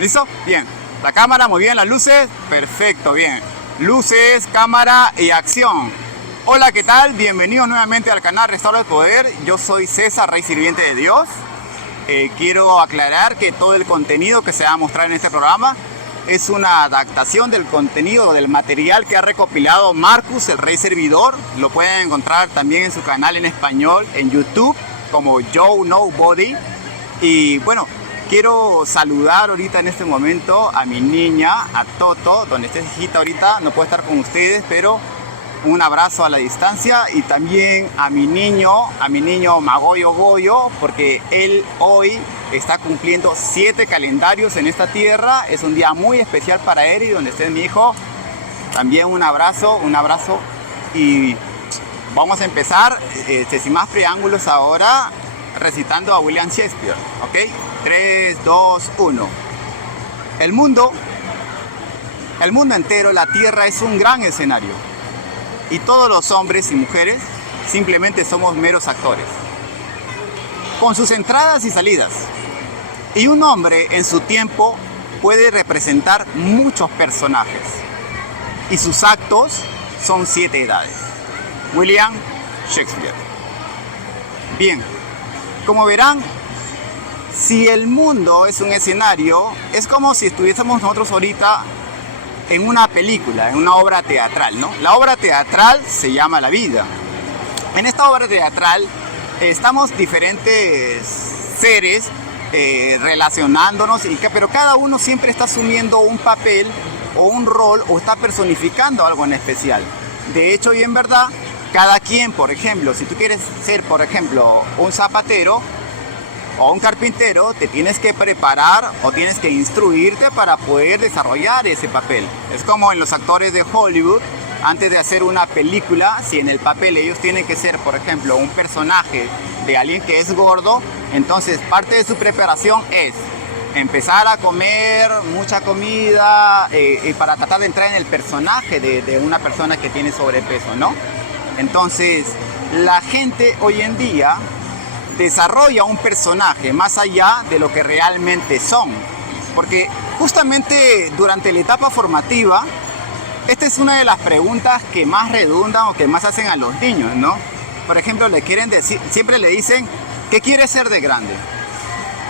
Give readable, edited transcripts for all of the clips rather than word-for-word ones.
¿Listo? Bien. La cámara, muy bien. Las luces, perfecto, bien. Luces, cámara y acción. Hola, ¿qué tal? Bienvenidos nuevamente al canal Restauro el Poder. Yo soy César, Rey Sirviente de Dios. Quiero aclarar que todo el contenido que se va a mostrar en este programa es una adaptación del contenido, del material que ha recopilado Marcus, el Rey Servidor. Lo pueden encontrar también en su canal en español, en YouTube, como Joe Nobody. Y bueno, quiero saludar ahorita en este momento a mi niña, a Toto, donde esté hijita ahorita, no puede estar con ustedes, pero un abrazo a la distancia. Y también a mi niño Magoyo Goyo, porque él hoy está cumpliendo 7 calendarios en esta tierra. Es un día muy especial para él, y donde esté mi hijo, también un abrazo. Y vamos a empezar, sin más preámbulos ahora, recitando a William Shakespeare, ¿ok? 3, 2, 1. El mundo entero, la tierra, es un gran escenario. Y todos los hombres y mujeres simplemente somos meros actores, con sus entradas y salidas. Y un hombre en su tiempo puede representar muchos personajes. Y sus actos son 7 edades. William Shakespeare. Bien, como verán, si el mundo es un escenario, es como si estuviésemos nosotros ahorita en una película, en una obra teatral, ¿no? La obra teatral se llama la vida. En esta obra teatral estamos diferentes seres relacionándonos, pero cada uno siempre está asumiendo un papel o un rol, o está personificando algo en especial. De hecho y en verdad, cada quien, por ejemplo, si tú quieres ser, por ejemplo, un zapatero o un carpintero, te tienes que preparar o tienes que instruirte para poder desarrollar ese papel. Es como en los actores de Hollywood, antes de hacer una película, si en el papel ellos tienen que ser, por ejemplo, un personaje de alguien que es gordo, entonces parte de su preparación es empezar a comer mucha comida para tratar de entrar en el personaje de una persona que tiene sobrepeso, ¿no? Entonces, la gente hoy en día desarrolla un personaje más allá de lo que realmente son. Porque justamente durante la etapa formativa, esta es una de las preguntas que más redundan o que más hacen a los niños, ¿no? Por ejemplo, le quieren decir, siempre le dicen, ¿qué quieres ser de grande?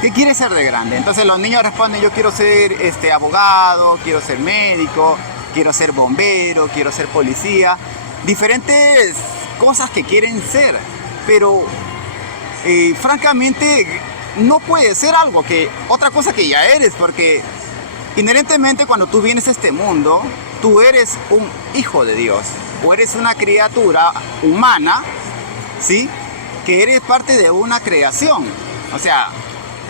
¿Qué quieres ser de grande? Entonces los niños responden, yo quiero ser abogado, quiero ser médico, quiero ser bombero, quiero ser policía. Diferentes cosas que quieren ser, pero francamente no puede ser otra cosa que ya eres, porque inherentemente cuando tú vienes a este mundo, tú eres un hijo de Dios, o eres una criatura humana, ¿sí? Que eres parte de una creación. O sea,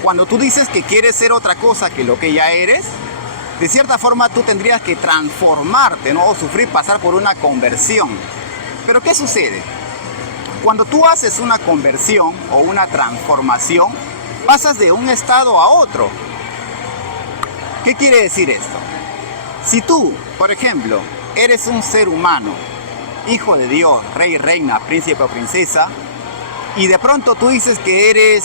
cuando tú dices que quieres ser otra cosa que lo que ya eres, de cierta forma tú tendrías que transformarte, ¿no? O pasar por una conversión. Pero ¿qué sucede? Cuando tú haces una conversión o una transformación, pasas de un estado a otro. ¿Qué quiere decir esto? Si tú, por ejemplo, eres un ser humano, hijo de Dios, rey, reina, príncipe o princesa, y de pronto tú dices que eres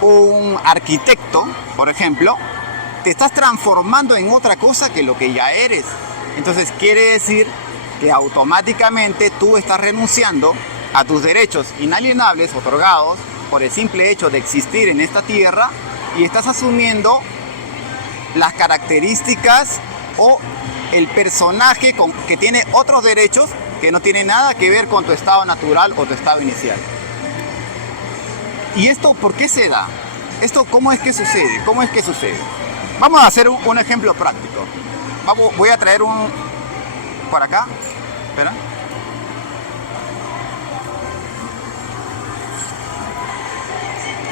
un arquitecto, por ejemplo, te estás transformando en otra cosa que lo que ya eres. Entonces quiere decir que automáticamente tú estás renunciando a tus derechos inalienables otorgados por el simple hecho de existir en esta tierra, y estás asumiendo las características o el personaje que tiene otros derechos que no tiene nada que ver con tu estado natural o tu estado inicial. ¿Y esto por qué se da? ¿Esto cómo es que sucede? ¿Cómo es que sucede? Vamos a hacer un ejemplo práctico. Voy a traer por acá. Espera.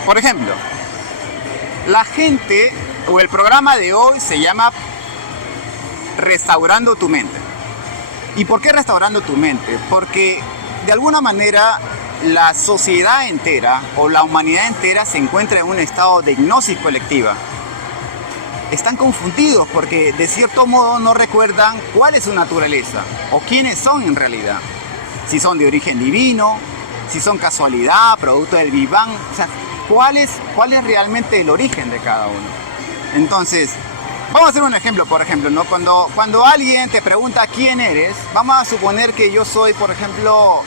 Por ejemplo, la gente, o el programa de hoy se llama Restaurando tu mente. ¿Y por qué restaurando tu mente? Porque de alguna manera la sociedad entera o la humanidad entera se encuentra en un estado de hipnosis colectiva. Están confundidos porque de cierto modo no recuerdan cuál es su naturaleza o quiénes son en realidad. Si son de origen divino, si son casualidad, producto del Big Bang, o sea, ¿cuál es realmente el origen de cada uno? Entonces, Vamos a hacer un ejemplo, por ejemplo, ¿no? Cuando alguien te pregunta quién eres, vamos a suponer que yo soy, por ejemplo,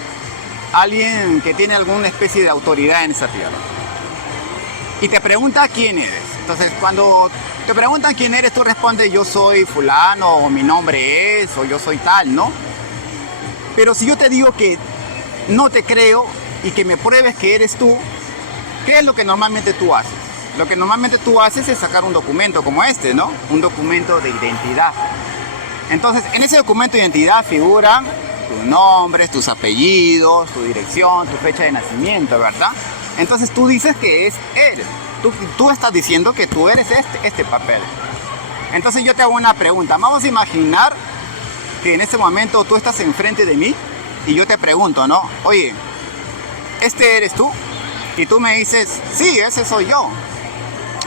alguien que tiene alguna especie de autoridad en esa tierra. Y te pregunta quién eres. Entonces, cuando te preguntan quién eres, tú respondes yo soy fulano, o mi nombre es, o yo soy tal, ¿no? Pero si yo te digo que no te creo y que me pruebes que eres tú, ¿qué es lo que normalmente tú haces? Lo que normalmente tú haces es sacar un documento como este, ¿no? Un documento de identidad. Entonces, en ese documento de identidad figuran tus nombres, tus apellidos, tu dirección, tu fecha de nacimiento, ¿verdad? Entonces tú dices que es él. Tú estás diciendo que tú eres este papel. Entonces yo te hago una pregunta. Vamos a imaginar que en este momento tú estás enfrente de mí y yo te pregunto, ¿no? Oye, ¿este eres tú? Y tú me dices, sí, ese soy yo.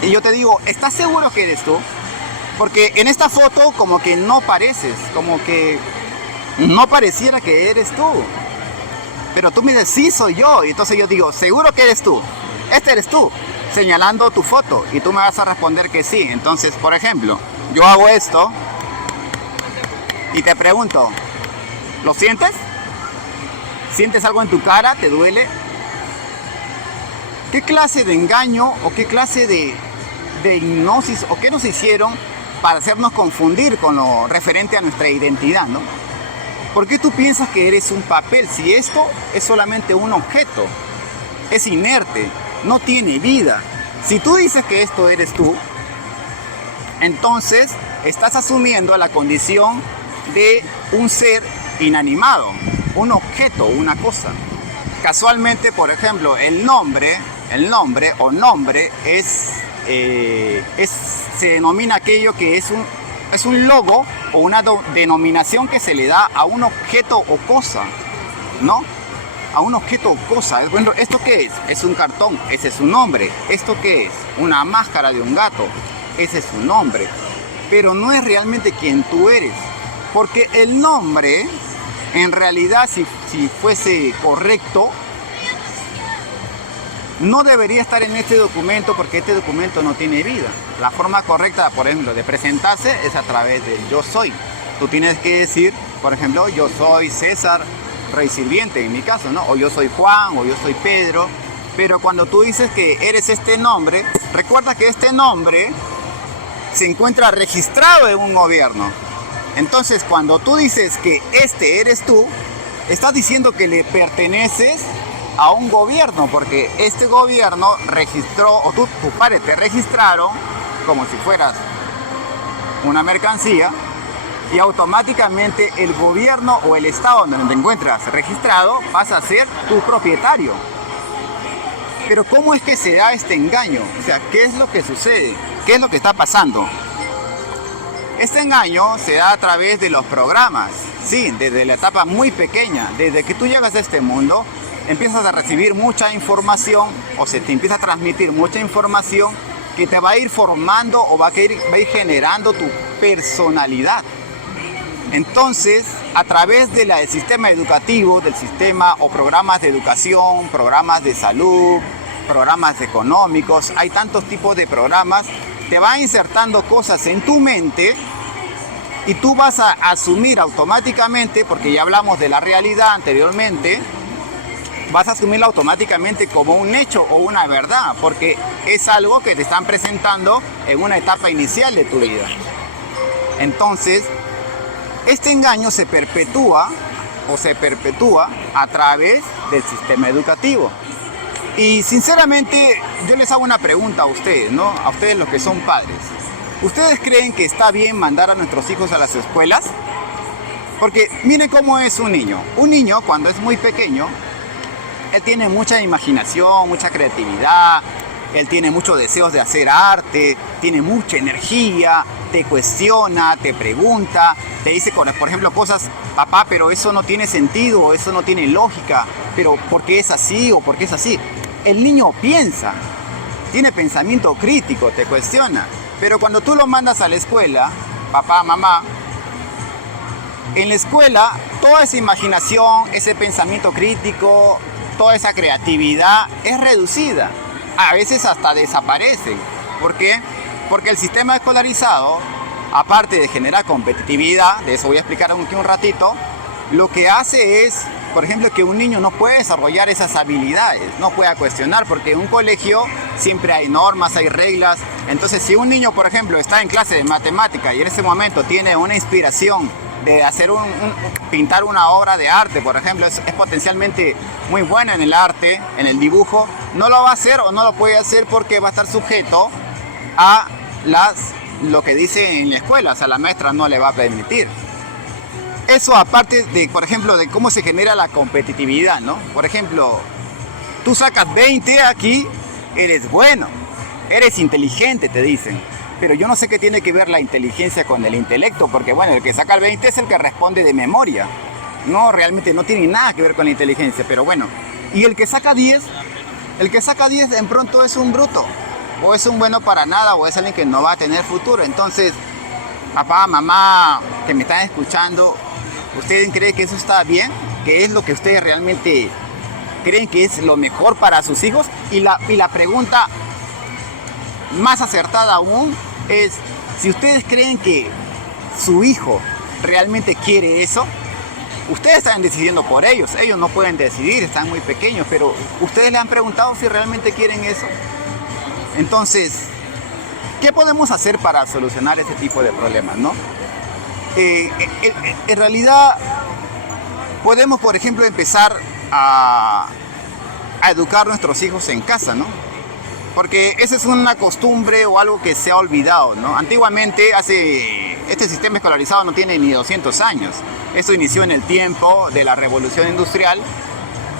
Y yo te digo, ¿estás seguro que eres tú? Porque en esta foto como que no pareces, como que no pareciera que eres tú. Pero tú me dices, sí, soy yo. Y entonces yo digo, ¿seguro que eres tú? Este eres tú, señalando tu foto. Y tú me vas a responder que sí. Entonces, por ejemplo, yo hago esto y te pregunto, ¿lo sientes? ¿Sientes algo en tu cara? ¿Te duele? ¿Qué clase de engaño o qué clase de hipnosis o qué nos hicieron para hacernos confundir con lo referente a nuestra identidad, ¿no? ¿Por qué tú piensas que eres un papel si esto es solamente un objeto? Es inerte, no tiene vida. Si tú dices que esto eres tú, entonces estás asumiendo la condición de un ser inanimado, un objeto, una cosa. Casualmente, por ejemplo, el nombre o nombre se denomina aquello que es un logo o una denominación que se le da a un objeto o cosa, ¿no? A un objeto o cosa. Bueno, ¿esto qué es? Es un cartón, ese es su nombre. ¿Esto qué es? Una máscara de un gato, ese es su nombre. Pero no es realmente quien tú eres, porque el nombre, en realidad, si fuese correcto, no debería estar en este documento porque este documento no tiene vida. La forma correcta, por ejemplo, de presentarse es a través del yo soy. Tú tienes que decir, por ejemplo, yo soy César, rey sirviente en mi caso, ¿no? O yo soy Juan, o yo soy Pedro. Pero cuando tú dices que eres este nombre, recuerda que este nombre se encuentra registrado en un gobierno. Entonces, cuando tú dices que este eres tú, estás diciendo que le perteneces a un gobierno, porque este gobierno registró, o tus padres te registraron como si fueras una mercancía, y automáticamente el gobierno o el estado donde te encuentras registrado pasa a ser tu propietario. Pero ¿cómo es que se da este engaño? O sea, ¿qué es lo que sucede? ¿Qué es lo que está pasando? Este engaño se da a través de los programas, sí, desde la etapa muy pequeña, desde que tú llegas a este mundo, empiezas a recibir mucha información o se te empieza a transmitir mucha información que te va a ir formando o va a ir generando tu personalidad. Entonces, a través del sistema educativo, del sistema o programas de educación, programas de salud, programas económicos, hay tantos tipos de programas, te va insertando cosas en tu mente y tú vas a asumir automáticamente, porque ya hablamos de la realidad anteriormente, vas a asumirla automáticamente como un hecho o una verdad, porque es algo que te están presentando en una etapa inicial de tu vida. Entonces, este engaño se perpetúa a través del sistema educativo. Y sinceramente, yo les hago una pregunta a ustedes, ¿no? A ustedes los que son padres. ¿Ustedes creen que está bien mandar a nuestros hijos a las escuelas? Porque miren cómo es un niño. Un niño, cuando es muy pequeño, él tiene mucha imaginación, mucha creatividad, él tiene muchos deseos de hacer arte, tiene mucha energía, te cuestiona, te pregunta, te dice, por ejemplo, cosas, papá, pero eso no tiene sentido, o eso no tiene lógica, pero ¿por qué es así o por qué es así? El niño piensa, tiene pensamiento crítico, te cuestiona, pero cuando tú lo mandas a la escuela, papá, mamá, en la escuela toda esa imaginación, ese pensamiento crítico, toda esa creatividad es reducida. A veces hasta desaparece. ¿Por qué? Porque el sistema escolarizado aparte de generar competitividad, de eso voy a explicar aquí un ratito, lo que hace es, por ejemplo, que un niño no puede desarrollar esas habilidades, no puede cuestionar, porque en un colegio siempre hay normas, hay reglas. Entonces, si un niño, por ejemplo, está en clase de matemática y en ese momento tiene una inspiración de hacer pintar una obra de arte, por ejemplo, es potencialmente muy bueno en el arte, en el dibujo, no lo va a hacer o no lo puede hacer porque va a estar sujeto a lo que dice en la escuela, o sea, la maestra no le va a permitir. Eso aparte de, por ejemplo, de cómo se genera la competitividad, ¿no? Por ejemplo, tú sacas 20 aquí, eres bueno, eres inteligente, te dicen. Pero yo no sé qué tiene que ver la inteligencia con el intelecto, porque bueno, el que saca el 20 es el que responde de memoria. No, realmente no tiene nada que ver con la inteligencia, pero bueno. Y el que saca 10, en pronto es un bruto, o es un bueno para nada, o es alguien que no va a tener futuro. Entonces, papá, mamá, que me están escuchando, ¿ustedes creen que eso está bien? ¿Que es lo que ustedes realmente creen que es lo mejor para sus hijos? Y la pregunta más acertada aún es, si ustedes creen que su hijo realmente quiere eso, ustedes están decidiendo por ellos no pueden decidir, están muy pequeños, pero ustedes le han preguntado si realmente quieren eso. Entonces, ¿qué podemos hacer para solucionar ese tipo de problemas, no? En realidad, podemos, por ejemplo, empezar a educar a nuestros hijos en casa, ¿no? Porque esa es una costumbre o algo que se ha olvidado, ¿no? Antiguamente, este sistema escolarizado no tiene ni 200 años. Esto inició en el tiempo de la Revolución Industrial,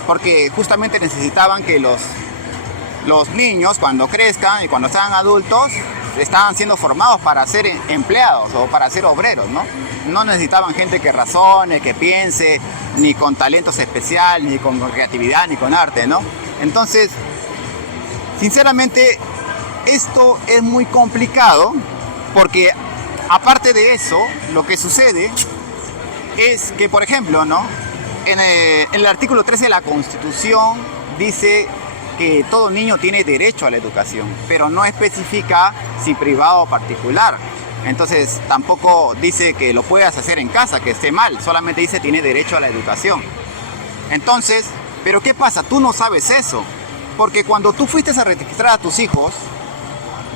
porque justamente necesitaban que los niños, cuando crezcan y cuando sean adultos, estaban siendo formados para ser empleados o para ser obreros, ¿no? No necesitaban gente que razone, que piense, ni con talentos especiales, ni con creatividad, ni con arte, ¿no? Entonces, sinceramente, esto es muy complicado porque, aparte de eso, lo que sucede es que, por ejemplo, ¿no? En el artículo 13 de la Constitución dice que todo niño tiene derecho a la educación, pero no especifica si privado o particular. Entonces, tampoco dice que lo puedas hacer en casa, que esté mal, solamente dice tiene derecho a la educación. Entonces, ¿pero qué pasa? Tú no sabes eso. Porque cuando tú fuiste a registrar a tus hijos,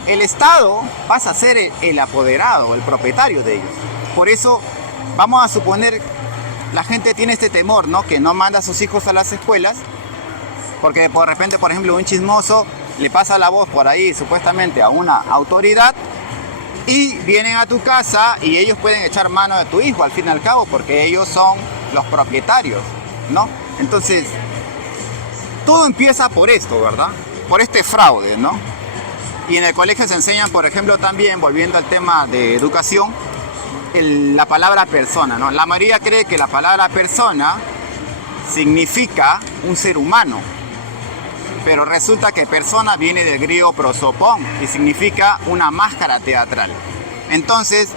el Estado pasa a ser el apoderado, el propietario de ellos. Por eso, vamos a suponer, la gente tiene este temor, ¿no? Que no manda a sus hijos a las escuelas, porque de repente, por ejemplo, un chismoso le pasa la voz por ahí, supuestamente, a una autoridad, y vienen a tu casa y ellos pueden echar mano de tu hijo, al fin y al cabo, porque ellos son los propietarios, ¿no? Entonces, todo empieza por esto, ¿verdad? Por este fraude, ¿no? Y en el colegio se enseñan, por ejemplo, también, volviendo al tema de educación, la palabra persona, ¿no? La mayoría cree que la palabra persona significa un ser humano, pero resulta que persona viene del griego prosopón y significa una máscara teatral. Entonces,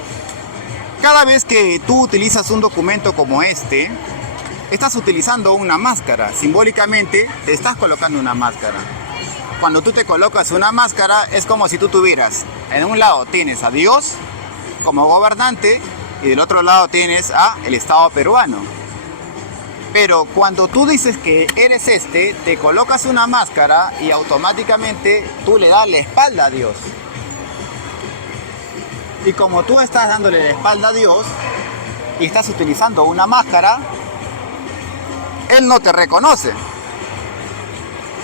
cada vez que tú utilizas un documento como este, estás utilizando una máscara. Simbólicamente te estás colocando una máscara. Cuando tú te colocas una máscara, es como si tú tuvieras, en un lado tienes a Dios como gobernante y del otro lado tienes a el Estado peruano. Pero cuando tú dices que eres te colocas una máscara y automáticamente tú le das la espalda a Dios. Y como tú estás dándole la espalda a Dios y estás utilizando una máscara, Él no te reconoce.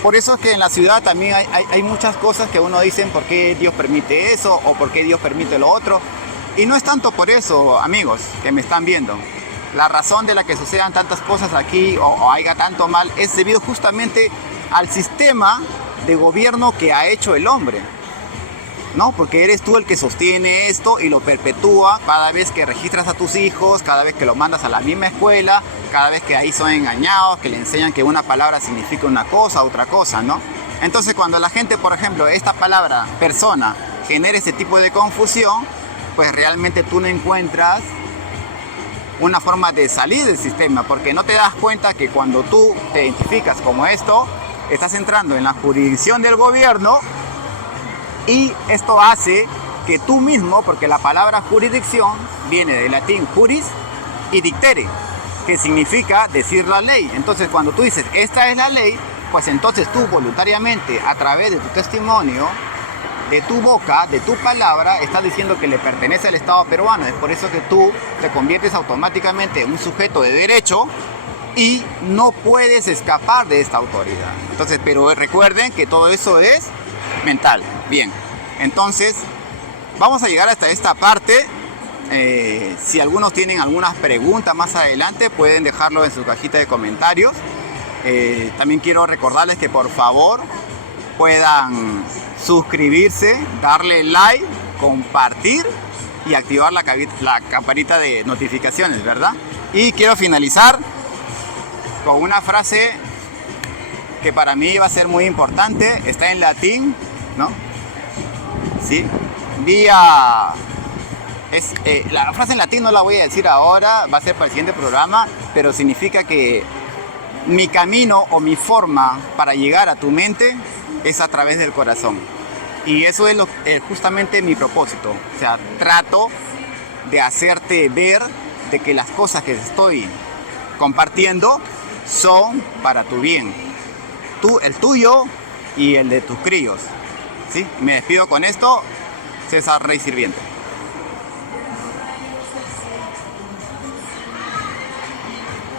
Por eso es que en la ciudad también hay muchas cosas que uno dice por qué Dios permite eso o por qué Dios permite lo otro. Y no es tanto por eso, amigos, que me están viendo. La razón de la que sucedan tantas cosas aquí o haya tanto mal es debido justamente al sistema de gobierno que ha hecho el hombre, ¿no? Porque eres tú el que sostiene esto y lo perpetúa cada vez que registras a tus hijos, cada vez que lo mandas a la misma escuela, cada vez que ahí son engañados, que le enseñan que una palabra significa una cosa, otra cosa, ¿no? Entonces, cuando la gente, por ejemplo, esta palabra persona genera ese tipo de confusión, pues realmente tú no encuentras una forma de salir del sistema, porque no te das cuenta que cuando tú te identificas como esto, estás entrando en la jurisdicción del gobierno y esto hace que tú mismo, porque la palabra jurisdicción viene del latín juris y dictere, que significa decir la ley. Entonces cuando tú dices, esta es la ley, pues entonces tú voluntariamente, a través de tu testimonio, de tu boca, de tu palabra, estás diciendo que le pertenece al Estado peruano. Es por eso que tú te conviertes automáticamente en un sujeto de derecho y no puedes escapar de esta autoridad. Entonces, pero recuerden que todo eso es mental. Bien, entonces vamos a llegar hasta esta parte. Si algunos tienen algunas preguntas más adelante, pueden dejarlo en su cajita de comentarios. También quiero recordarles que por favor puedan suscribirse, darle like, compartir y activar la campanita de notificaciones, ¿verdad? Y quiero finalizar con una frase que para mí va a ser muy importante. Está en latín, ¿no? ¿Sí? La frase en latín no la voy a decir ahora, va a ser para el siguiente programa, pero significa que mi camino o mi forma para llegar a tu mente es a través del corazón. Y eso es justamente mi propósito. O sea, trato de hacerte ver de que las cosas que estoy compartiendo son para tu bien. El tuyo y el de tus críos. ¿Sí? Me despido con esto. César Rey Sirviente.